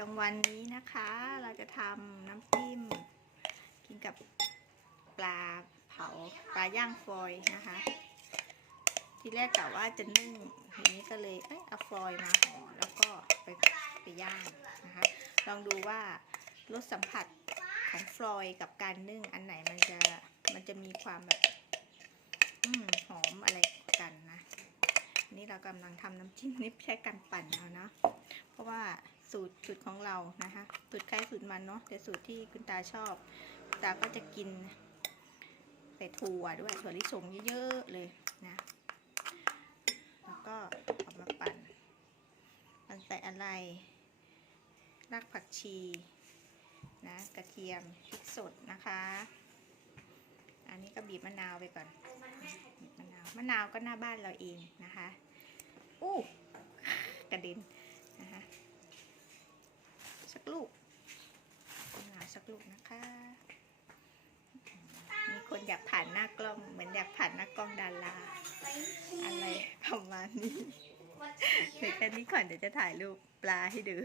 ลางวันนี้นะคะ เราจะทำน้ำจิ้ม กินกับปลาเผาปลาย่างฟอยนะคะ ทีแรกกะว่าจะนึ่งทีนี้ก็เลยเอ้ยเอาฟอยมาห่อแล้วก็ไปไปย่างนะคะ ลองดูว่ารสสัมผัสของฟลอยกับการนึ่งอันไหนมันจะมันจะมีความแบบอืมหอมอะไรกันนะ นี่เรากำลังทำน้ำจิ้มนี่ใช้การปั่นเอาเนาะเพราะว่า สูตรสูตรของเรานะคะสูตรใครสูตรมันเนาะแต่สูตรที่คุณตาชอบตาก็จะกินใส่ถั่วด้วยถั่วลิสงเยอะๆเลยนะแล้วก็เอามาปั่นมันใส่อะไรรากผักชีนะกระเทียมพริกสดนะคะ อันนี้ก็บีบมะนาวไปก่อนบีบมะนาวมะนาวก็หน้าบ้านเราเองนะคะอู้กระเด็น ลูกมะนาวสักลูกนะคะ มีคนอยากผ่านหน้ากล้อง เหมือนอยากผ่านหน้ากล้องดาราอะไรประมาณนี้เดี๋ยวแค่นี้ก่อนเดี๋ยวจะถ่ายรูปปลาให้ดู